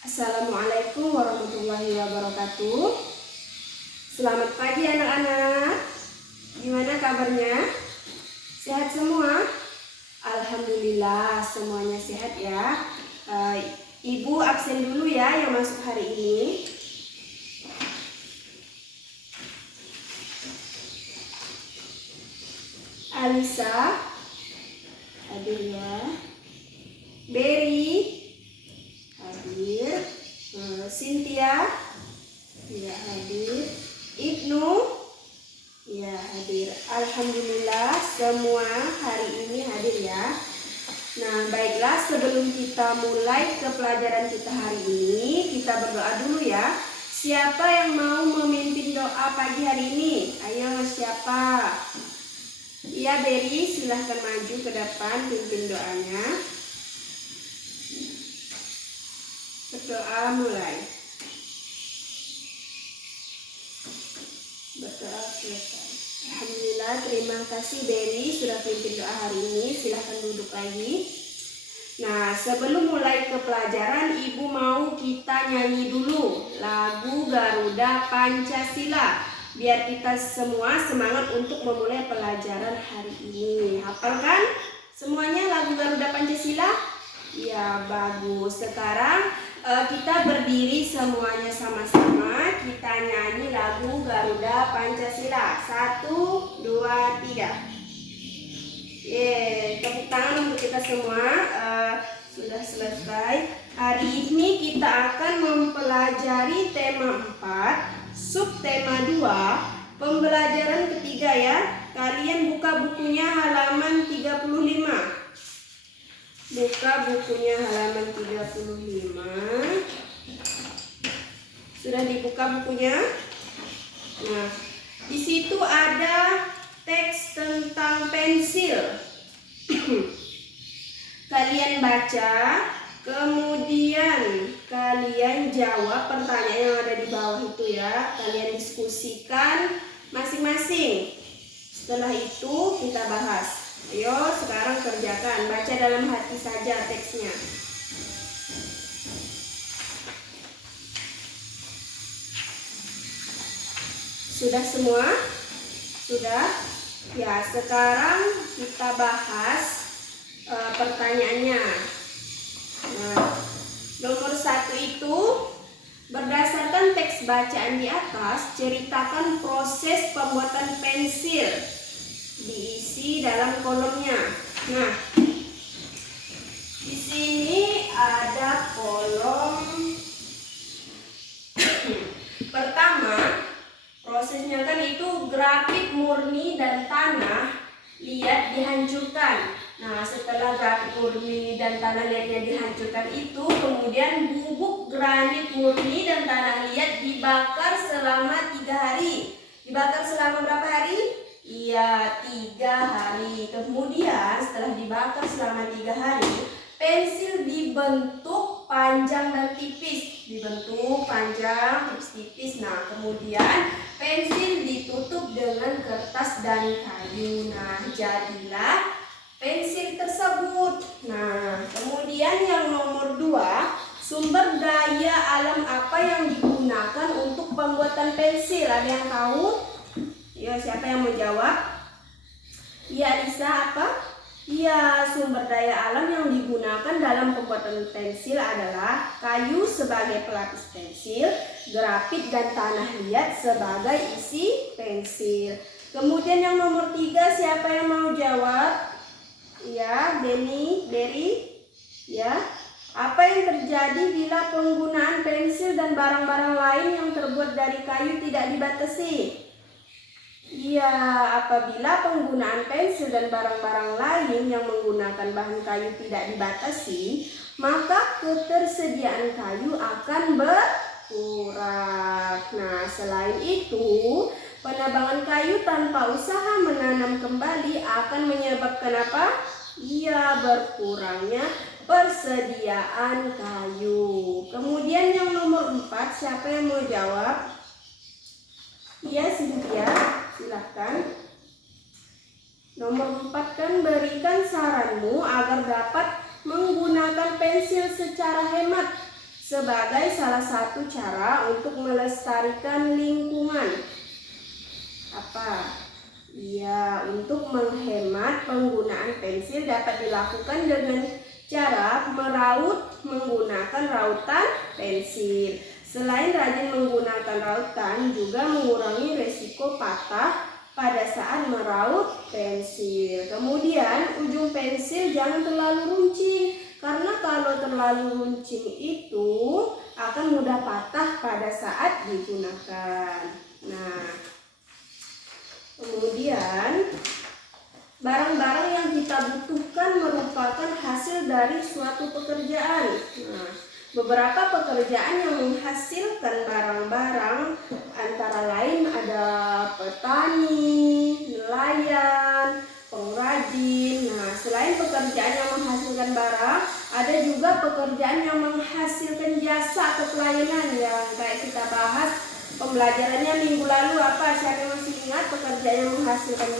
Assalamualaikum warahmatullahi wabarakatuh. Selamat pagi anak-anak. Gimana kabarnya? Sehat semua? Alhamdulillah semuanya sehat ya. Ibu absen dulu ya yang masuk hari ini. Alisa hadir ya. Berry hadir. Cynthia ya hadir. Ibnu ya hadir. Alhamdulillah semua hari ini hadir ya. Nah baiklah, sebelum kita mulai ke pelajaran kita hari ini, kita berdoa dulu ya. Siapa yang mau memimpin doa pagi hari ini? Ayo siapa? Iya Berry, silahkan maju ke depan pimpin doanya. Berdoa mulai. Berdoa selesai. Alhamdulillah, terima kasih Berry sudah pimpin doa hari ini. Silahkan duduk lagi. Nah, sebelum mulai ke pelajaran, Ibu mau kita nyanyi dulu lagu Garuda Pancasila, biar kita semua semangat untuk memulai pelajaran hari ini. Hafal kan semuanya lagu Garuda Pancasila? Ya, bagus. Sekarang kita berdiri semuanya sama-sama. Kita nyanyi lagu Garuda Pancasila. 1, 2, 3. Tepuk tangan untuk kita semua. Sudah selesai. Hari ini kita akan mempelajari tema 4, subtema 2, pembelajaran ketiga ya. Kalian buka bukunya halaman 35. Buka bukunya halaman 35. Sudah dibuka bukunya? Nah, di situ ada teks tentang pensil. Kalian baca, kemudian kalian jawab pertanyaan yang ada di bawah itu ya. Kalian diskusikan masing-masing. Setelah itu kita bahas. Ayo sekarang kerjakan, baca dalam hati saja teksnya. Sudah semua? Sudah? Ya, sekarang kita bahas pertanyaannya. Nah, nomor 1 itu, berdasarkan teks bacaan di atas, ceritakan proses pembuatan pensil. Diisi dalam kolomnya. Nah, di sini ada kolom pertama. Prosesnya kan itu grafit murni dan tanah liat dihancurkan. Nah, setelah grafit murni dan tanah liatnya dihancurkan itu, kemudian bubuk granit murni dan tanah liat dibakar selama 3 hari. Dibakar selama berapa hari? Iya, 3 hari. Kemudian setelah dibakar selama 3 hari, pensil dibentuk panjang dan tipis. Dibentuk panjang, tipis-tipis. Nah, kemudian pensil ditutup dengan kertas dan kayu. Nah, jadilah pensil tersebut. Nah, kemudian yang nomor 2, sumber daya alam apa yang digunakan untuk pembuatan pensil? Ada yang tahu? Ya, siapa yang mau jawab? Ya, Lisa, apa? Ya, sumber daya alam yang digunakan dalam pembuatan pensil adalah kayu sebagai pelapis pensil, grafit dan tanah liat sebagai isi pensil. Kemudian yang nomor 3, siapa yang mau jawab? Ya, Berry. Ya, apa yang terjadi bila penggunaan pensil dan barang-barang lain yang terbuat dari kayu tidak dibatasi? Iya, apabila penggunaan pensil dan barang-barang lain yang menggunakan bahan kayu tidak dibatasi, maka ketersediaan kayu akan berkurang. Nah, selain itu, penebangan kayu tanpa usaha menanam kembali akan menyebabkan apa? Iya, berkurangnya persediaan kayu. Kemudian yang nomor 4, siapa yang mau jawab? Iya, Cynthia, silahkan. Nomor 4 kan, berikan saranmu agar dapat menggunakan pensil secara hemat sebagai salah satu cara untuk melestarikan lingkungan. Apa? Ya, untuk menghemat penggunaan pensil dapat dilakukan dengan cara meraut menggunakan rautan pensil. Selain rajin menggunakan rautan, juga mengurangi resiko patah pada saat meraut pensil. Kemudian, ujung pensil jangan terlalu runcing, karena kalau terlalu runcing itu akan mudah patah pada saat digunakan. Nah, kemudian barang-barang yang kita butuhkan merupakan hasil dari suatu pekerjaan. Nah, beberapa pekerjaan yang menghasilkan barang-barang antara lain ada petani, nelayan, pengrajin. Nah, selain pekerjaan yang menghasilkan barang, ada juga pekerjaan yang menghasilkan jasa atau pelayanan yang kayak kita bahas pembelajarannya minggu lalu. Apa? Siapa yang masih ingat pekerjaan yang menghasilkan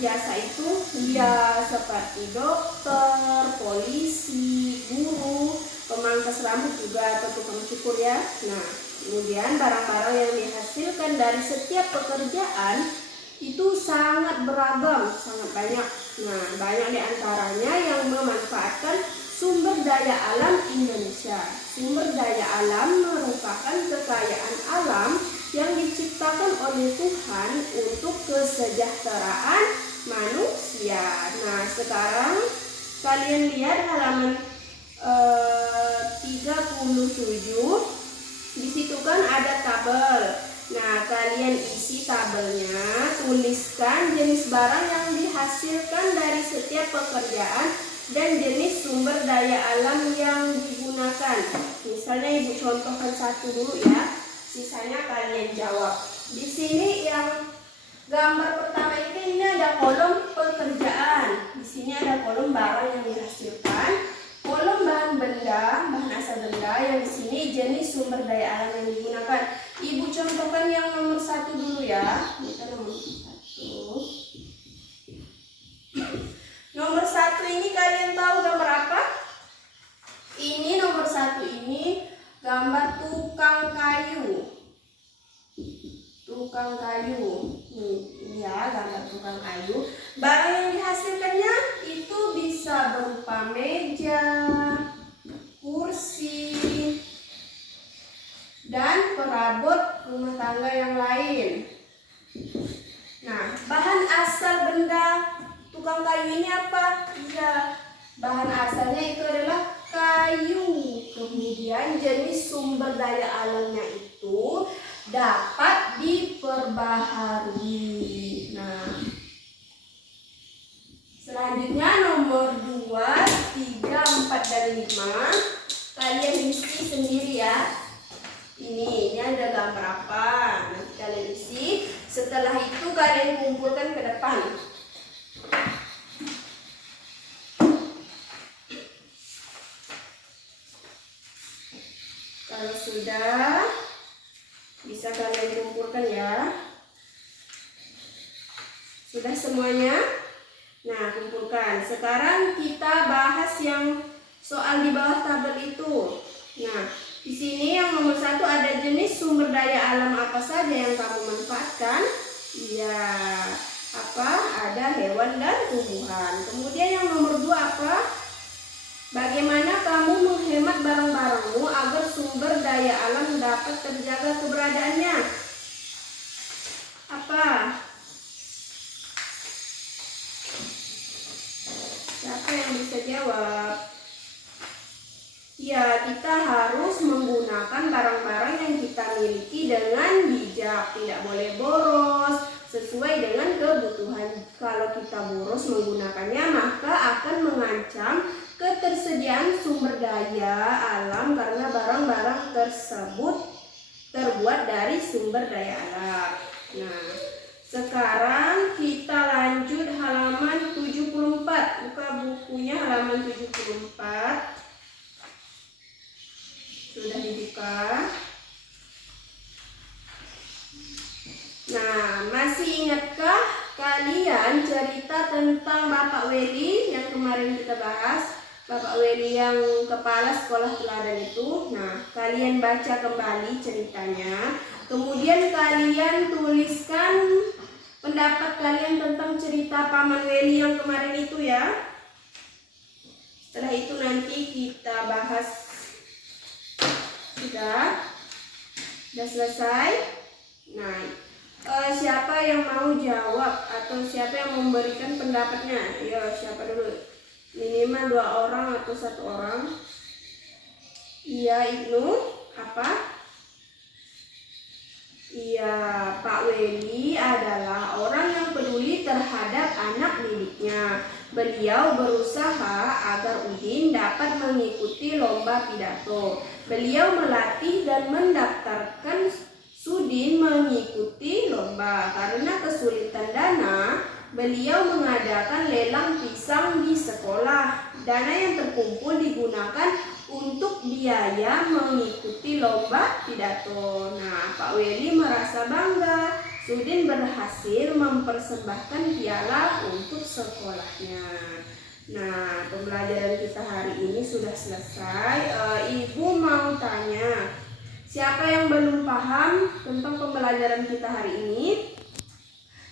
jasa itu? Ya, seperti dokter, polisi, guru, pemangkas rambut juga atau tukang cukur ya. Nah, kemudian barang-barang yang dihasilkan dari setiap pekerjaan itu sangat beragam, sangat banyak. Nah, banyak diantaranya yang memanfaatkan sumber daya alam Indonesia. Sumber daya alam merupakan kekayaan alam yang diciptakan oleh Tuhan untuk kesejahteraan manusia. Nah, sekarang kalian lihat halaman 37. Di situ kan ada tabel. Nah, kalian isi tabelnya, tuliskan jenis barang yang dihasilkan dari setiap pekerjaan dan jenis sumber daya alam yang digunakan. Misalnya Ibu contohkan satu dulu ya, sisanya kalian jawab. Di sini yang gambar pertama ini ada kolom pekerjaan. Di sini ada kolom barang yang dihasilkan, kolom bahan benda, bahan asal benda, yang di sini jenis sumber daya alam yang digunakan. Ibu contohkan yang nomor 1 dulu ya. Kita nomor 1. Nomor 1 ini kalian tahu gambar apa? Ini nomor 1 ini gambar tukang kayu. Tukang kayu. Ini ya gambar tukang kayu. Barang yang dihasilkannya itu bisa berupa meja, kursi, dan perabot rumah tangga yang lain. Nah, bahan asal benda tukang kayu ini apa? Ya, bahan asalnya itu adalah kayu. Kemudian jenis sumber daya alamnya itu dapat diperbaharui. Nah, selanjutnya nomor 2, 3, 4, dan 5 kalian isi sendiri ya. Ini ada gambar apa? Nanti kalian isi. Setelah itu kalian kumpulkan ke depan. Kalau sudah, bisa kalian kumpulkan ya. Sudah semuanya? Nah, kumpulkan. Sekarang kita bahas yang soal di bawah tabel itu. Nah, di sini yang nomor 1 ada jenis sumber daya alam apa saja yang kamu manfaatkan? Ya, apa? Ada hewan dan tumbuhan. Kemudian yang nomor 2 apa? Bagaimana kamu menghemat barang-barangmu agar sumber daya alam dapat terjaga keberadaannya? Apa? Siapa yang bisa jawab? Ya, kita harus menggunakan barang-barang yang kita miliki dengan bijak. Tidak boleh boros, sesuai dengan kebutuhan. Kalau kita boros menggunakannya, maka akan mengancam ketersediaan sumber daya alam karena barang-barang tersebut terbuat dari sumber daya alam. Nah, sekarang kita lanjut halaman 74. Buka bukunya halaman 74. Sudah dibuka. Nah, masih ingatkah kalian cerita tentang Bapak Wedi yang kemarin kita bahas? Bapak Weli yang kepala sekolah teladan itu. Nah, kalian baca kembali ceritanya. Kemudian kalian tuliskan pendapat kalian tentang cerita Paman Weli yang kemarin itu ya. Setelah itu nanti kita bahas. Sudah selesai. Nah, siapa yang mau jawab atau siapa yang memberikan pendapatnya? Ayo, siapa dulu? Minimal 2 orang atau 1 orang. Iya, Ibnu. Apa? Iya, Pak Weli adalah orang yang peduli terhadap anak didiknya. Beliau berusaha agar Udin dapat mengikuti lomba pidato. Beliau melatih dan mendaftarkan Sudin mengikuti lomba. Karena kesulitan dana, beliau mengadakan lelang pisang di sekolah. Dana yang terkumpul digunakan untuk biaya mengikuti lomba pidato. Nah, Pak Weli merasa bangga. Sudin berhasil mempersembahkan piala untuk sekolahnya. Nah, pembelajaran kita hari ini sudah selesai. Ibu mau tanya, siapa yang belum paham tentang pembelajaran kita hari ini?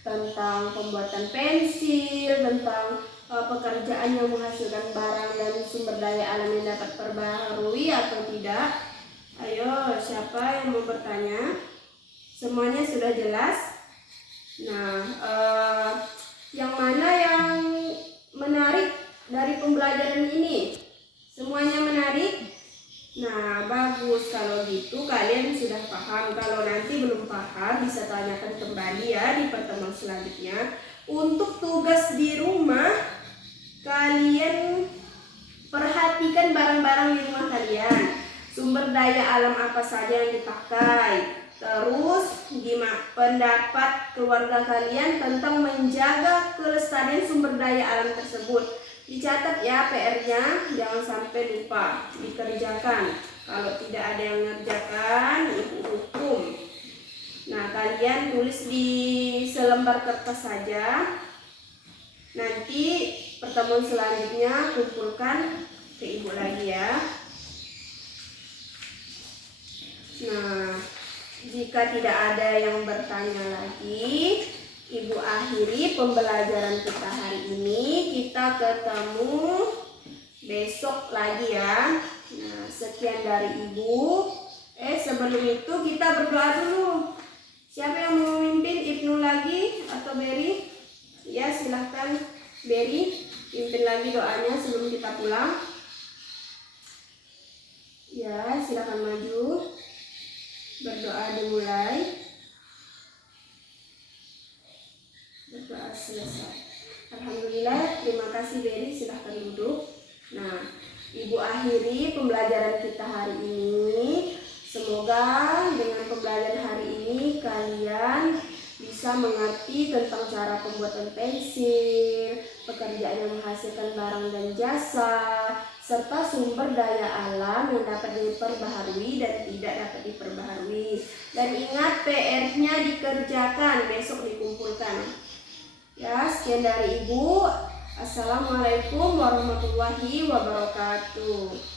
Tentang pembuatan pensil, tentang pekerjaan yang menghasilkan barang dan sumber daya alam yang dapat perbaharui atau tidak? Ayo, siapa yang mau bertanya? Semuanya sudah jelas? Nah, yang mana yang menarik dari pembelajaran ini? Semuanya menarik? Nah, bagus. Kalau gitu kalian sudah paham. Kalau nanti belum paham bisa tanyakan kembali ya di pertemuan selanjutnya. Untuk tugas di rumah, kalian perhatikan barang-barang di rumah kalian. Sumber daya alam apa saja yang dipakai. Terus pendapat keluarga kalian tentang menjaga kelestarian sumber daya alam tersebut. Dicatat ya PR-nya, jangan sampai lupa dikerjakan. Kalau tidak ada yang mengerjakan, ibu hukum. Nah, kalian tulis di selembar kertas saja. Nanti pertemuan selanjutnya kumpulkan ke ibu lagi ya. Nah, jika tidak ada yang bertanya lagi, ibu akhiri pembelajaran kita hari ini. Kita ketemu besok lagi ya. Nah, sekian dari ibu. Sebelum itu kita berdoa dulu. Siapa yang mau memimpin, Ibnu lagi atau Beri? Ya, silahkan Beri pimpin lagi doanya sebelum kita pulang. Ya, silahkan maju. Berdoa dimulai. Berdoa selesai. Alhamdulillah, terima kasih Beri, silahkan duduk. Nah, ibu akhiri pembelajaran kita hari ini. Semoga dengan pembelajaran hari ini kalian bisa mengerti tentang cara pembuatan pensil, pekerjaan yang menghasilkan barang dan jasa, serta sumber daya alam yang dapat diperbaharui dan tidak dapat diperbaharui. Dan ingat PR-nya dikerjakan, besok dikumpulkan. Ya, sekian dari ibu. Assalamualaikum warahmatullahi wabarakatuh.